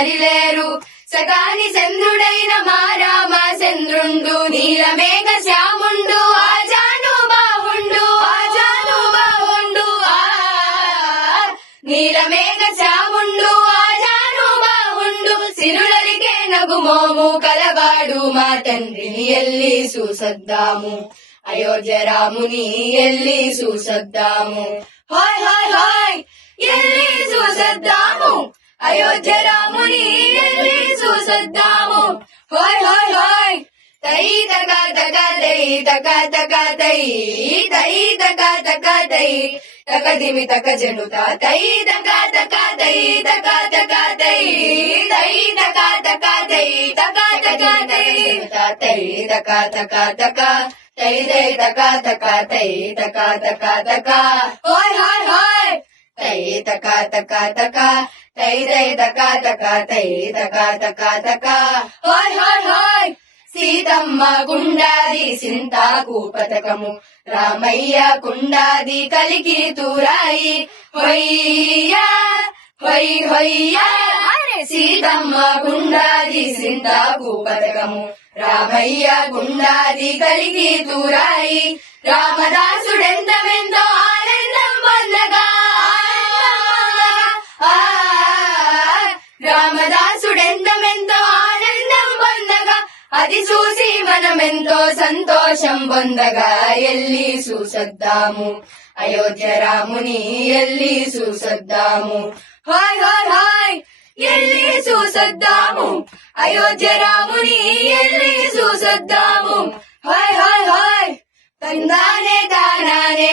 లేరు సగాని చంద్రుడైన మా రామచంద్రుండు నీలమేఘ శ్యాముండు ఆజాను బావుండు నీలమేఘ శ్యాముండు ఆజాను బావుండు సిరులరికే నగుమోము కలవాడు మా తండ్రిని ఎల్లి చూసొద్దాము అయోధ్య రాముని ఎల్లి చూసొద్దాము హాయ్ హాయ్ హాయ్ ఎల్లి చూసొద్దాము అయోధ్య రాముని ఎల్లి చూసొద్దాము హాయ్ హాయ్ హాయ్ తై తక తక తై తక తక తై తై తక తక తై తక దిమి తక జనుత తై తక తక తై తక తక తై తై తక తక తై తక తక తై తై తక తక తక తై తై తక తక తై తక తక తక హాయ్ హాయ్ హాయ్ తై తక తక తక తై తై తక తక తై తక తక తక హాయ్ హాయ్ హాయ్ సీతమ్మ గుండాది సింతాకు పతకము రామయ్య కుండాది కలికి తూరాయి హొయ్యా హొయ్ హొయ్యా సీతమ్మ గుండాది సింతాకు పతకము రామయ్య గుండాది కలికి తూరాయి రామదాసుడెంతమెంతో ఆనందం పొందగా రామదాసుడెంతమెంతో ఆనందం పొందగా అది చూసి మనమెంతో సంతోషం పొందగా ఎల్లి చూసొద్దాము అయోధ్య రాముని ఎల్లి చూసొద్దాము హాయ్ హాయ్ హాయ్ ఎల్లి చూసొద్దాము అయోధ్య రాముని ఎల్లి చూసొద్దాము హాయ్ హాయ్ హాయ్ తందానే తానానే